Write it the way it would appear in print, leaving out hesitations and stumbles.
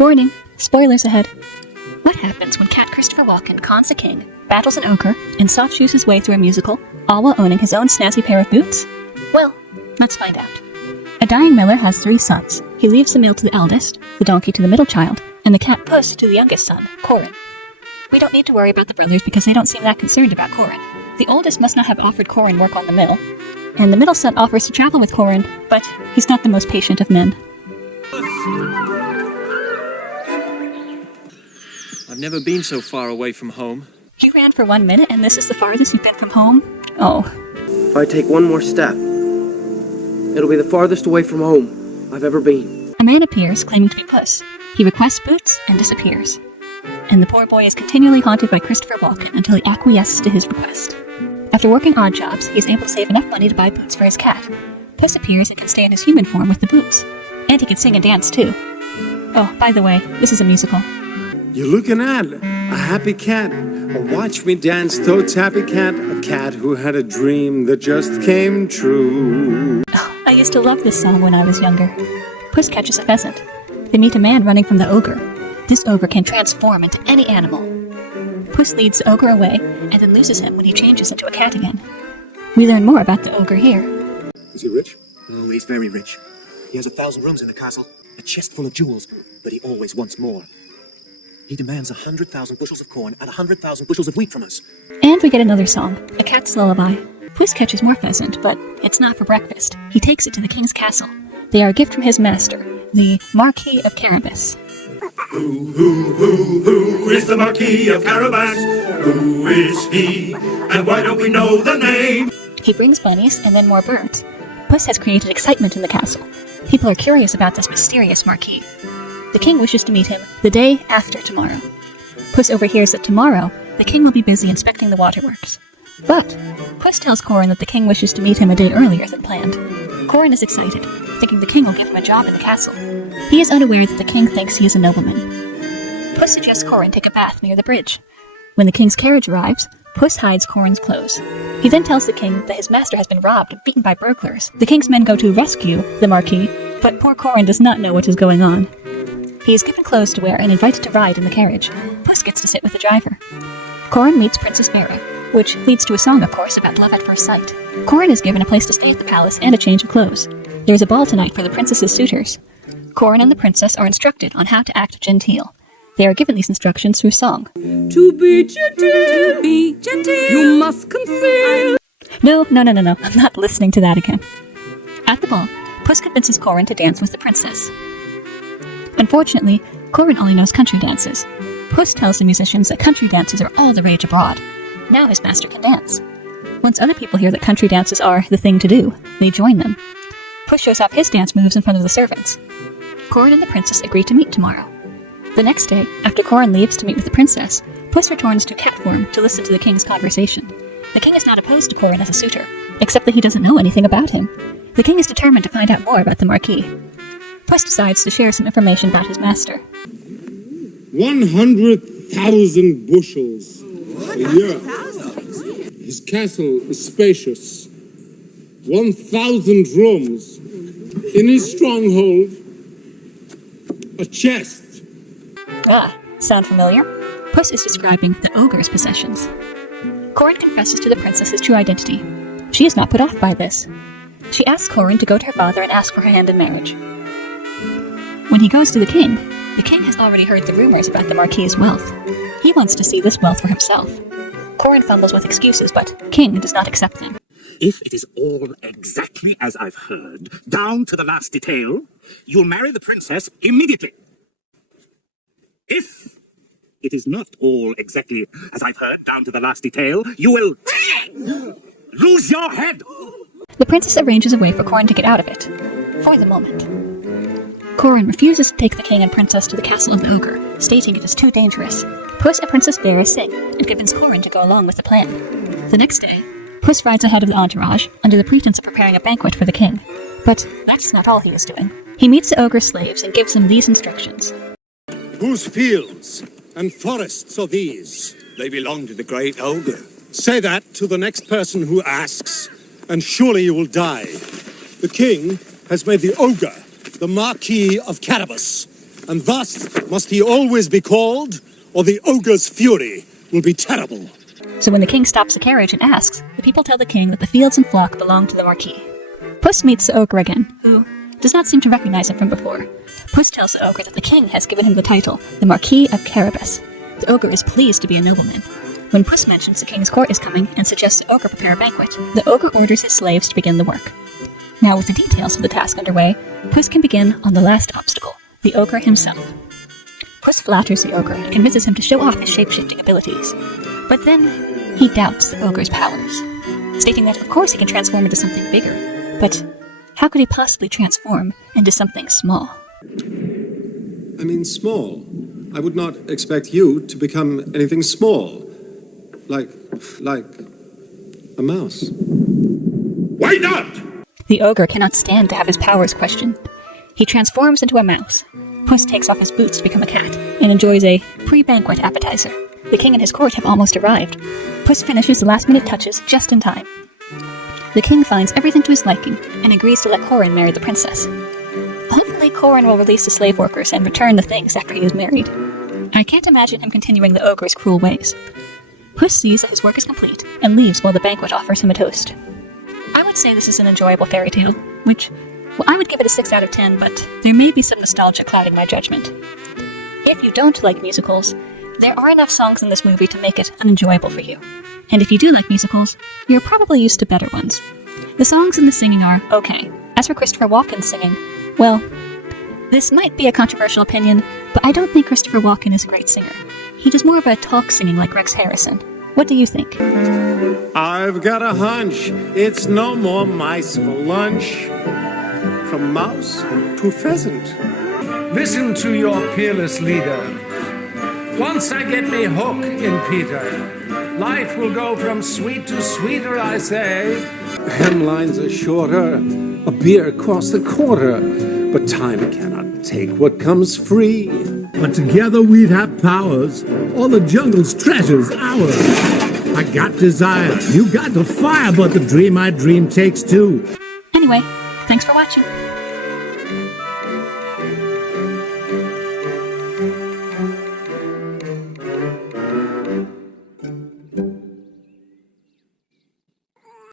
Warning, spoilers ahead. What happens when Cat Christopher Walken cons a king, battles an ogre, and soft shoes his way through a musical, all while owning his own snazzy pair of boots? Well, let's find out. A dying miller has 3 sons. He leaves the mill to the eldest, the donkey to the middle child, and the cat Puss to the youngest son, Corin. We don't need to worry about the brothers because they don't seem that concerned about Corin. The oldest must not have offered Corin work on the mill, and the middle son offers to travel with Corin, but he's not the most patient of men. I've never been so far away from home. You ran for 1 minute and this is the farthest you've been from home? Oh. If I take one more step, it'll be the farthest away from home I've ever been. A man appears, claiming to be Puss. He requests boots and disappears. And the poor boy is continually haunted by Christopher Walken until he acquiesces to his request. After working odd jobs, he is able to save enough money to buy boots for his cat. Puss appears and can stay in his human form with the boots. And he can sing and dance too. Oh, by the way, this is a musical. You're looking at a happy cat, a watch me dance totes happy cat, a cat who had a dream that just came true. Oh, I used to love this song when I was younger. Puss catches a pheasant. They meet a man running from the ogre. This ogre can transform into any animal. Puss leads the ogre away and then loses him when he changes into a cat again. We learn more about the ogre here. Is he rich? Oh, he's very rich. He has 1,000 rooms in the castle, a chest full of jewels, but he always wants more. He demands 100,000 bushels of corn and 100,000 bushels of wheat from us. And we get another song, a cat's lullaby. Puss catches more pheasant, but it's not for breakfast. He takes it to the king's castle. They are a gift from his master, the Marquis of Carabas. Who is the Marquis of Carabas? Who is he? And why don't we know the name? He brings bunnies and then more birds. Puss has created excitement in the castle. People are curious about this mysterious Marquis. The king wishes to meet him the day after tomorrow. Puss overhears that tomorrow, the king will be busy inspecting the waterworks. But Puss tells Corin that the king wishes to meet him a day earlier than planned. Corin is excited, thinking the king will give him a job in the castle. He is unaware that the king thinks he is a nobleman. Puss suggests Corin take a bath near the bridge. When the king's carriage arrives, Puss hides Corin's clothes. He then tells the king that his master has been robbed and beaten by burglars. The king's men go to rescue the Marquis, but poor Corin does not know what is going on. He is given clothes to wear and invited to ride in the carriage. Puss gets to sit with the driver. Corin meets Princess Vera, which leads to a song, of course, about love at first sight. Corin is given a place to stay at the palace and a change of clothes. There is a ball tonight for the princess's suitors. Corin and the princess are instructed on how to act genteel. They are given these instructions through song. To be gentle, you must conceal. No, I'm not listening to that again. At the ball, Puss convinces Corin to dance with the princess. Unfortunately, Corin only knows country dances. Puss tells the musicians that country dances are all the rage abroad. Now his master can dance. Once other people hear that country dances are the thing to do, they join them. Puss shows off his dance moves in front of the servants. Corin and the princess agree to meet tomorrow. The next day, after Corin leaves to meet with the princess, Puss returns to cat form to listen to the king's conversation. The king is not opposed to Corin as a suitor, except that he doesn't know anything about him. The king is determined to find out more about the Marquis. Puss decides to share some information about his master. 100,000 bushels a year. His castle is spacious. 1,000 rooms. In his stronghold, a chest. Sound familiar? Puss is describing the ogre's possessions. Corin confesses to the princess his true identity. She is not put off by this. She asks Corin to go to her father and ask for her hand in marriage. When he goes to the king has already heard the rumors about the Marquis's wealth. He wants to see this wealth for himself. Corin fumbles with excuses, but King does not accept them. If it is all exactly as I've heard, down to the last detail, you'll marry the princess immediately. If it is not all exactly as I've heard, down to the last detail, you will lose your head. The princess arranges a way for Corin to get out of it, for the moment. Corin refuses to take the king and princess to the castle of the ogre, stating it is too dangerous. Puss and Princess Vera sing, and convince Corin to go along with the plan. The next day, Puss rides ahead of the entourage, under the pretense of preparing a banquet for the king. But that's not all he is doing. He meets the ogre's slaves and gives them these instructions. Whose fields and forests are these? They belong to the great ogre. Say that to the next person who asks, and surely you will die. The king has made the ogre the Marquis of Carabas. and thus must he always be called, or the ogre's fury will be terrible. So when the king stops the carriage and asks, the people tell the king that the fields and flock belong to the Marquis. Puss meets the ogre again, who does not seem to recognize him from before. Puss tells the ogre that the king has given him the title, the Marquis of Carabas. The ogre is pleased to be a nobleman. When Puss mentions the king's court is coming and suggests the ogre prepare a banquet, the ogre orders his slaves to begin the work. Now with the details of the task underway, Puss can begin on the last obstacle, the ogre himself. Puss flatters the ogre and convinces him to show off his shape-shifting abilities. But then, he doubts the ogre's powers, stating that of course he can transform into something bigger, but how could he possibly transform into something small? I mean, small. I would not expect you to become anything small. Like a mouse. Why not? The ogre cannot stand to have his powers questioned. He transforms into a mouse. Puss takes off his boots to become a cat and enjoys a pre-banquet appetizer. The king and his court have almost arrived. Puss finishes the last-minute touches just in time. The king finds everything to his liking and agrees to let Corin marry the princess. Hopefully Corin will release the slave workers and return the things after he is married. I can't imagine him continuing the ogre's cruel ways. Puss sees that his work is complete and leaves while the banquet offers him a toast. I would say this is an enjoyable fairy tale, which, well, I would give it a 6 out of 10, but there may be some nostalgia clouding my judgment. If you don't like musicals, there are enough songs in this movie to make it unenjoyable for you. And if you do like musicals, you're probably used to better ones. The songs and the singing are okay. As for Christopher Walken's singing, well, this might be a controversial opinion, but I don't think Christopher Walken is a great singer. He does more of a talk singing like Rex Harrison. What do you think? I've got a hunch. It's no more mice for lunch. From mouse to pheasant. Listen to your peerless leader. Once I get me hook in Peter, life will go from sweet to sweeter, I say. Hemlines are shorter, a beer costs a quarter, but time cannot take what comes free. But together we'd have powers. All the jungle's treasures ours. I got desire, you got the fire, but the dream I dream takes two. Anyway, thanks for watching.